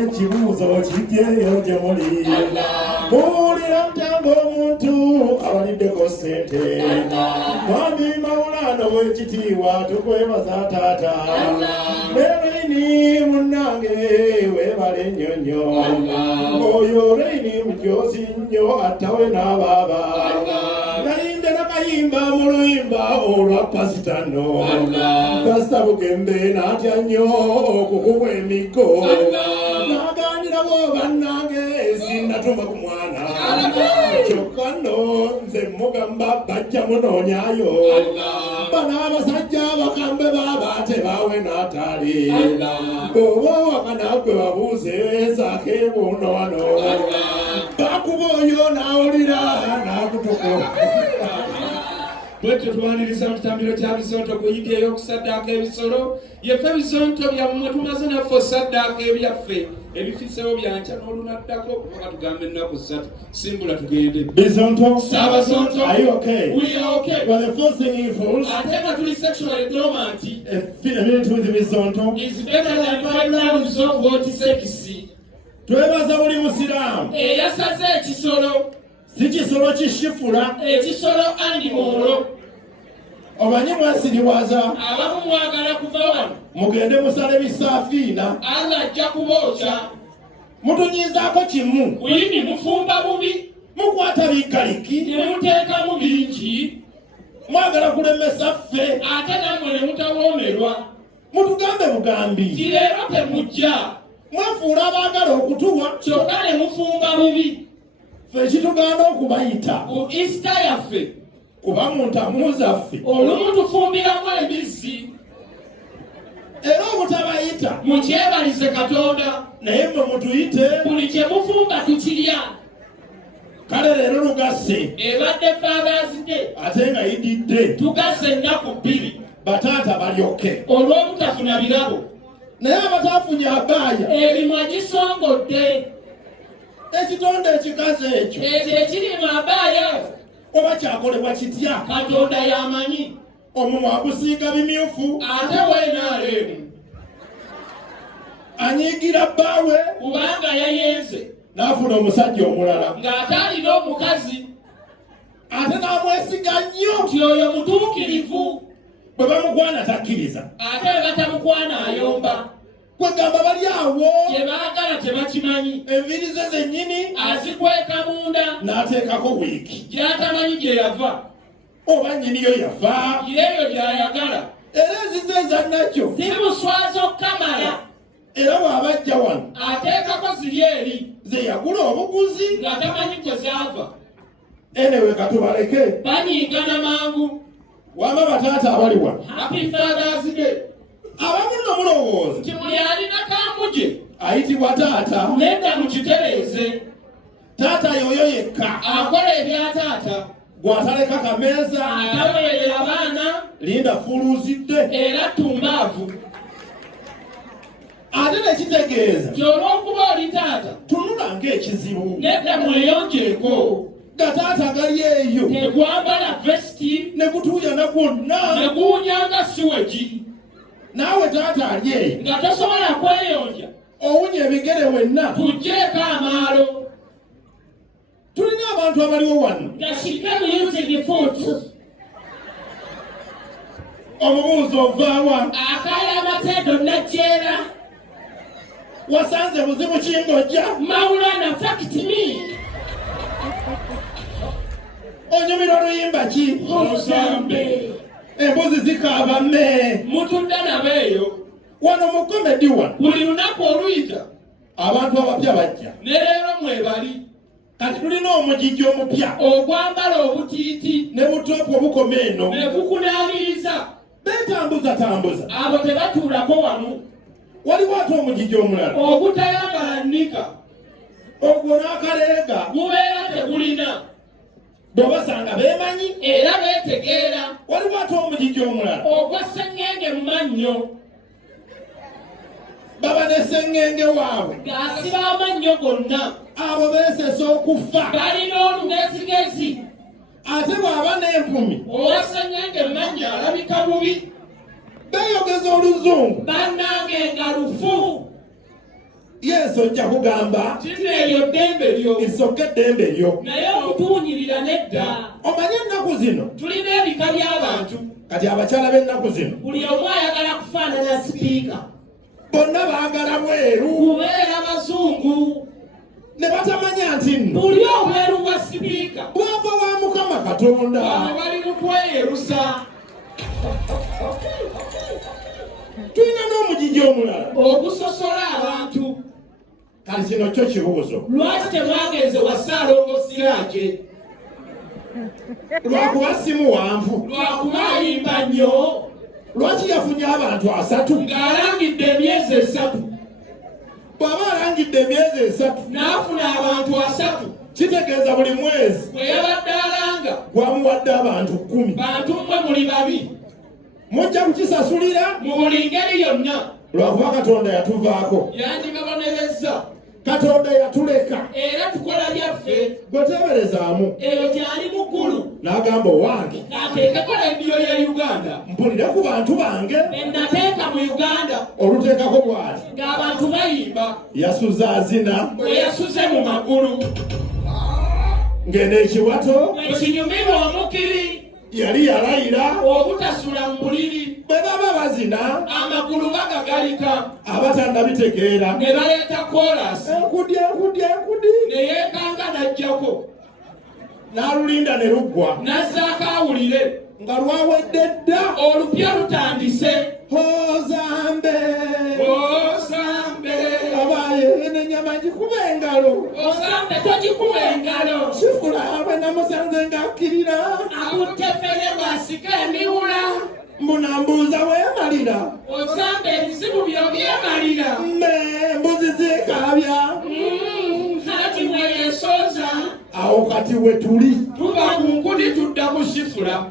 Ekibuuzo kigyeyo gye muli muwulira mutamba omuntu abaliddeko ssente mwami Mawulana w'ekitiibwa tukwebaza taata Leyini munnange weebale nnyo nnyo oyo Leyini mujoozi nnyo attawe n'abaaba nalinde nakayimba mu luyimba olwa pasita nno Pasita Bugembe n'atya nnyo okukubwa emiggo naganirawo bannange sinnatuma ku mwana kyokka nno nze mugamba bajja munoonyaayo bano abasajja bakambe baba tebaawe n'ataali bw'oba wakanagwe babuuze zaako ebuuno wano bakuba oyo n'awulira n'akutuko bwetyo tuwaniriza mu kitambiro kya bisonto kuyita ey'okusaddaaka ebisolo yeffe ebisonto byammwe tumaze naffe saddaaka ebyaffe ebifisewo byanca n'olunaddako kuba tugambe ennaku 3 simbula tugende Bisonto Saabasonto are you okay? We are okay. Well, the first thing he falls ate nga tuli sexually dormant a minute with Bisonto is better than 5 rounds of what sex. twebaza buli musiraamu Eyasaze ekisolo si kisolo kishifula ekisolo andimolo omanyi mwasiriwaza abamu mwagala kuva wano mugende musale bisaafiina Allah ajja kubookya mutunyizaako kimu bulimi mufumba bubi mukwata biggaliki ne muteekamu bingi mwagala kulemesa ffe ate nammwe ne mutawoomerwa mutugambe bugambi kireero temujja mwafuula abaagala okutuwa kyokka ne mufumba bubi ffe ekitugaana okubayita ku Easter yaffe kuba mu ntamu zaffe olumu tufumbiramu embizzi era obutabayita mukyebalize Katonda naye mmwe mutuyite buli kye mufumba tukirya kale leero lugasse ebadde Father's Day ate nga yididde tugasse ennaku 2 bataata balyoke olw'obutafuna birabo naye abataafunye abaaya emimwa gisongodde ekitonde ekikaze ekyo ekyo ekiri mu abaaya oba kyakolebwa kitya Katonda yamanyi omumwa gusiiga bimyufu ate weenaaleemu anyiigira bbaawe kubanga yayenze n'afuna omusajja omulala ng'ate alina omukazi ate n'amwesiga nnyo nti oyo mutuukirivu bwe bamugwana takkiriza ate bwe batamukwana ayomba kwegamba bali awo kye baagala tebakimanyi enviiri ze zennyini azikweka munda n'ateekako wiiki gy'atamanyi gye yava oba nnyiniyo yafa yeeyo gy'ayagala era ezize ezannakyo zimuswaza okukamala era bw'abajja wano ateekako ziri eri ze yagula obuguzi nga tamanyi gye zaava enewe katubaleke banyiigana mangu wama bataata abali wano Happy Father's Day abamu nno mulowooza nti buli alina kamuje ayitibwa taata nedda mukitereeze taata yoyo yekka akola ebya taata gwataleka kameeza ataweerera abaana linda fuluuzidde era tumbaavu ate nekitegeeza kyolw'okuba oli taata tunula ng'ekizibu nedda mweyongyeko nga taata gali eyo tegwambala vesiti ne gutuuyana gwonna ne guwunyanga siwegi naawe taata ali eyo nga tosobola kweyonja owunya ebigere wenna kugyeko amaalo tulina abantu abaliwo wano nga shikemu using foot omubuuzo ovaawa akaala amateedo najjeera wasanze buzibu kingojja Mawulana fact me onyumira oluyimba ki Ozambe embuzi zikaaba mme mutudde nabeeyo wano mu komedi wano buli lunaku oluyita abantu abapya bajja ne leero mwebali kati tulina omugigi omupya ogwambala obutiiti ne butopu obukoma eno ne bukunaabiriza beetambuzatambuza abo tebatuulako wano waliwo ate omugigi omulala ogutayambala nnika ogwo n'akaleega gubeera tegulina bw'obasanga beemanyi era beetegeera waliwo ate omugigi omulala ogw'esseŋŋenge mu mannyo baba n'esseŋŋenge waabwe ng'asiba amannyo gonna abo beesesa okufa balina olugezigezi ate bw'aba n'empumi ow'esseŋŋenge mu mannyo alabika bubi beeyogeza oluzungu bannange nga lufu. Yesu ojja kugamba Kino eryo ddembe lyo, isooka eddembe lyo. naye okutuunyirira nedda. Omanye ennaku zino Tulina ebika by'abantu, kati abakyala b'ennaku zino buli omu ayagala kufaanana sipiika, bonna baagala bweru kubeera bazungu, ne batamanya nti nno buli obweru bwa sipiika bwava wa Mukama Katonda. bano bali mu kweyerusa. Tulina n'omugigi omulala. Okusosola abantu. Kati kino kyo kibuuzo. Lwaki temwagenze wa Ssaalongo Siraje? Lwakuba si muwanvu. Lwakuba ayimba nnyo, Lwaki yafunye abantu 3 ng'alangidde emyezi 3, bw'aba alangidde emyezi 3 n'afuna abantu 3. kitegeeza buli mwezi Bwe yabadde alanga, gwamuwadde abantu 10. bantu mmwe muli babi Mujja kukisasulira mu buli ngeri yonna. lwakuba Katonda yatuvaako. Yandibabonerezza Katonda yatuleka. era tukola byaffe. Gwe teeberezaamu. Eyo gyali mu ggulu, N'agamba owange ng'ateekako leediyo ya Uganda. mpulire ku bantu bange. Ennateeka mu Uganda Oluteekako bw'ati ng'abantu bayimba, yasuza azina bwe yasuze mu magulu, ng'eneekiwato bwe kinyumirwa omukiri, yali yalayira obutasula mu buliri, bwe baba bazina amagulu bagagalika, abatannabitegeera ne baleeta koolasi, enkudi ne yeekanga n'ajjako, n'alulinda ne luggwa n'azzaako awulire, nga lwawedde dda. olupya lutandise. Ozambe Osambe, abaye n'ennyama gikuba engalo. osambe togikuba engalo, Kifula bwe namusanze ng'akkirira akutte ffene bw'asika emiwula. munambuuza weemalira. Osambe ebizibu byo byemalira. Embuzi zikaabya. Kati mweyeesooza, Awo kati we tuli tuba ku nkudi tudda ku Kifula.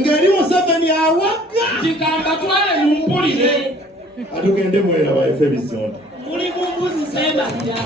ng'eri Museveni awagga. Kikamba twale mu mpulire. Atugende mwera ba Efebisooni. Muli mu mbuzi zeemalira.